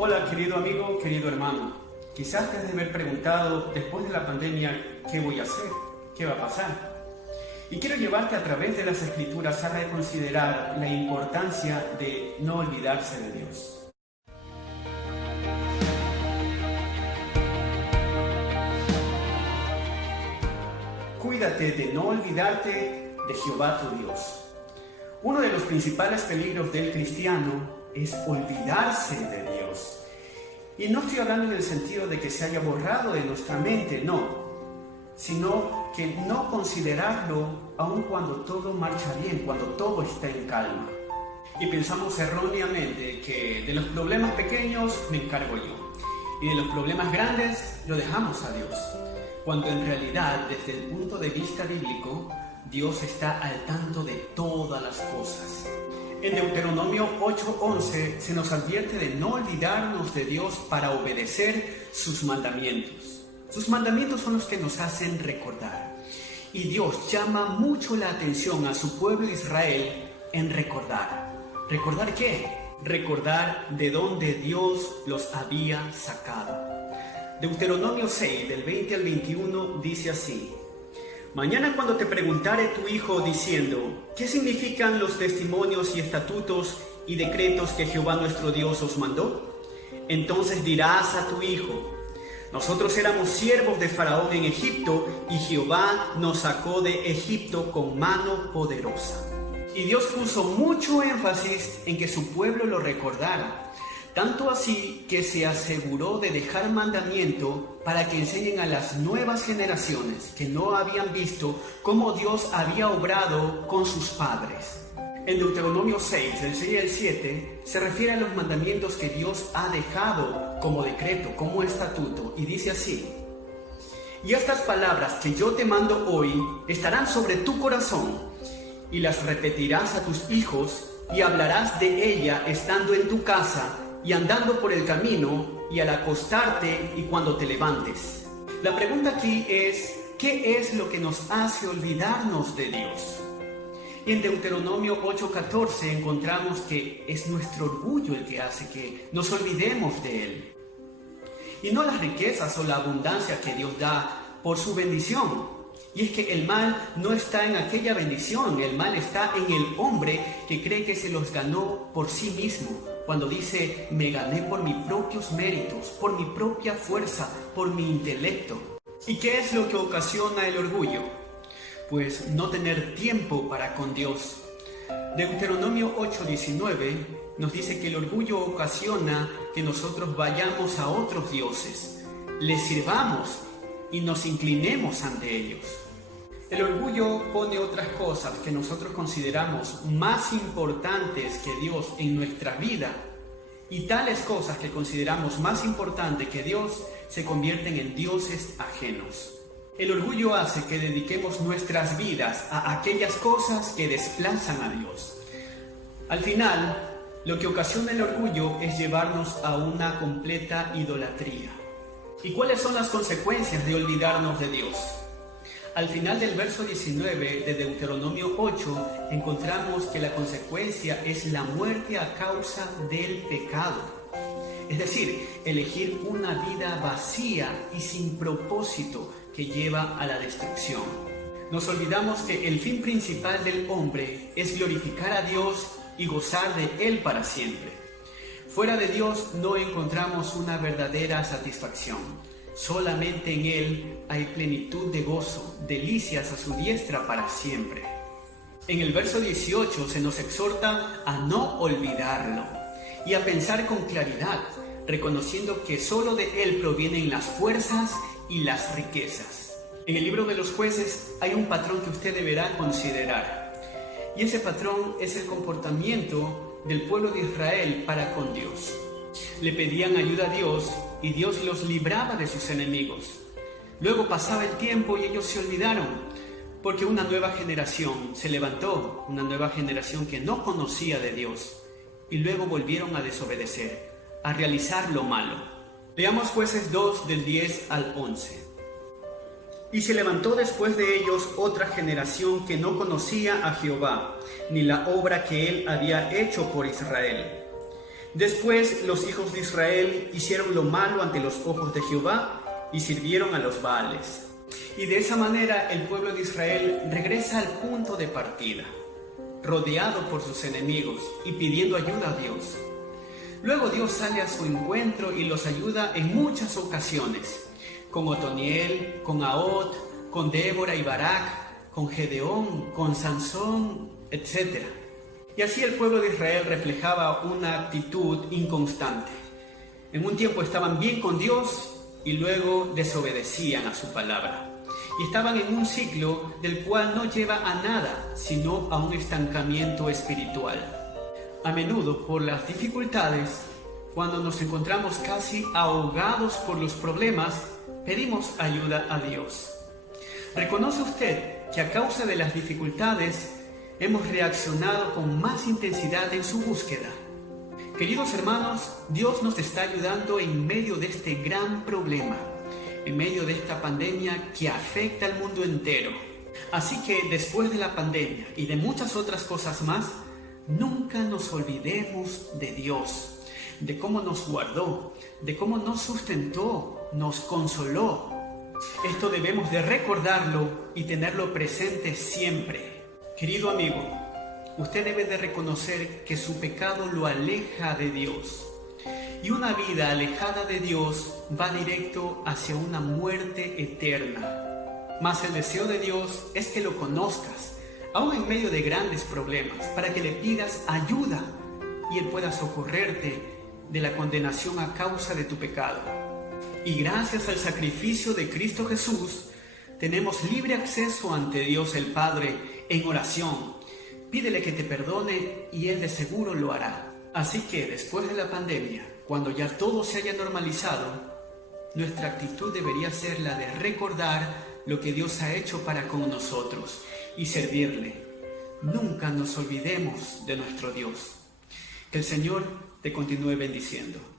Hola querido amigo, querido hermano. Quizás te has de haber preguntado después de la pandemia, ¿qué voy a hacer? ¿Qué va a pasar? Y quiero llevarte a través de las Escrituras a reconsiderar la importancia de no olvidarse de Dios. Cuídate de no olvidarte de Jehová tu Dios. Uno de los principales peligros del cristiano es olvidarse de Dios. Y no estoy hablando en el sentido de que se haya borrado de nuestra mente, no, sino que no considerarlo aun cuando todo marcha bien, cuando todo está en calma. Y pensamos erróneamente que de los problemas pequeños me encargo yo, y de los problemas grandes lo dejamos a Dios, cuando en realidad, desde el punto de vista bíblico, Dios está al tanto de todas las cosas. En Deuteronomio 8:11 se nos advierte de no olvidarnos de Dios para obedecer sus mandamientos. Sus mandamientos son los que nos hacen recordar. Y Dios llama mucho la atención a su pueblo Israel en recordar. ¿Recordar qué? Recordar de dónde Dios los había sacado. Deuteronomio 6, del 20 al 21, dice así: Mañana cuando te preguntare tu hijo diciendo, ¿qué significan los testimonios y estatutos y decretos que Jehová nuestro Dios os mandó? Entonces dirás a tu hijo, nosotros éramos siervos de Faraón en Egipto y Jehová nos sacó de Egipto con mano poderosa. Y Dios puso mucho énfasis en que su pueblo lo recordara. Tanto así que se aseguró de dejar mandamiento para que enseñen a las nuevas generaciones que no habían visto cómo Dios había obrado con sus padres. En Deuteronomio 6, del 6 al 7, se refiere a los mandamientos que Dios ha dejado como decreto, como estatuto, y dice así: Y estas palabras que yo te mando hoy estarán sobre tu corazón, y las repetirás a tus hijos, y hablarás de ella estando en tu casa, y andando por el camino, y al acostarte y cuando te levantes. La pregunta aquí es, ¿qué es lo que nos hace olvidarnos de Dios? Y en Deuteronomio 8:14 encontramos que es nuestro orgullo el que hace que nos olvidemos de Él. Y no las riquezas o la abundancia que Dios da por su bendición. Y es que el mal no está en aquella bendición, el mal está en el hombre que cree que se los ganó por sí mismo. Cuando dice, me gané por mis propios méritos, por mi propia fuerza, por mi intelecto. ¿Y qué es lo que ocasiona el orgullo? Pues no tener tiempo para con Dios. Deuteronomio 8:19 nos dice que el orgullo ocasiona que nosotros vayamos a otros dioses, les sirvamos y nos inclinemos ante ellos. El orgullo pone otras cosas que nosotros consideramos más importantes que Dios en nuestra vida, y tales cosas que consideramos más importantes que Dios se convierten en dioses ajenos. El orgullo hace que dediquemos nuestras vidas a aquellas cosas que desplazan a Dios. Al final, lo que ocasiona el orgullo es llevarnos a una completa idolatría. ¿Y cuáles son las consecuencias de olvidarnos de Dios? Al final del verso 19 de Deuteronomio 8 encontramos que la consecuencia es la muerte a causa del pecado. Es decir, elegir una vida vacía y sin propósito que lleva a la destrucción. Nos olvidamos que el fin principal del hombre es glorificar a Dios y gozar de Él para siempre. Fuera de Dios no encontramos una verdadera satisfacción. Solamente en Él hay plenitud de gozo, delicias a su diestra para siempre. En el verso 18 se nos exhorta a no olvidarlo y a pensar con claridad, reconociendo que solo de Él provienen las fuerzas y las riquezas. En el libro de los Jueces hay un patrón que usted deberá considerar, y ese patrón es el comportamiento del pueblo de Israel para con Dios. Le pedían ayuda a Dios y Dios los libraba de sus enemigos. Luego pasaba el tiempo y ellos se olvidaron, porque una nueva generación se levantó, una nueva generación que no conocía de Dios, y luego volvieron a desobedecer, a realizar lo malo. Leamos Jueces 2 del 10 al 11. Y se levantó después de ellos otra generación que no conocía a Jehová, ni la obra que él había hecho por Israel. Después los hijos de Israel hicieron lo malo ante los ojos de Jehová y sirvieron a los Baales. Y de esa manera el pueblo de Israel regresa al punto de partida, rodeado por sus enemigos y pidiendo ayuda a Dios. Luego Dios sale a su encuentro y los ayuda en muchas ocasiones, con Otoniel, con Ahot, con Débora y Barak, con Gedeón, con Sansón, etc. Y así el pueblo de Israel reflejaba una actitud inconstante. En un tiempo estaban bien con Dios y luego desobedecían a su palabra. Y estaban en un ciclo del cual no lleva a nada, sino a un estancamiento espiritual. A menudo, por las dificultades, cuando nos encontramos casi ahogados por los problemas, pedimos ayuda a Dios. ¿Reconoce usted que a causa de las dificultades hemos reaccionado con más intensidad en su búsqueda? Queridos hermanos, Dios nos está ayudando en medio de este gran problema, en medio de esta pandemia que afecta al mundo entero. Así que después de la pandemia y de muchas otras cosas más, nunca nos olvidemos de Dios, de cómo nos guardó, de cómo nos sustentó, nos consoló. Esto debemos de recordarlo y tenerlo presente siempre. Querido amigo, usted debe de reconocer que su pecado lo aleja de Dios. Y una vida alejada de Dios va directo hacia una muerte eterna. Mas el deseo de Dios es que lo conozcas, aún en medio de grandes problemas, para que le pidas ayuda y Él pueda socorrerte de la condenación a causa de tu pecado. Y gracias al sacrificio de Cristo Jesús, tenemos libre acceso ante Dios el Padre en oración. Pídele que te perdone y Él de seguro lo hará. Así que después de la pandemia, cuando ya todo se haya normalizado, nuestra actitud debería ser la de recordar lo que Dios ha hecho para con nosotros y servirle. Nunca nos olvidemos de nuestro Dios. Que el Señor te continúe bendiciendo.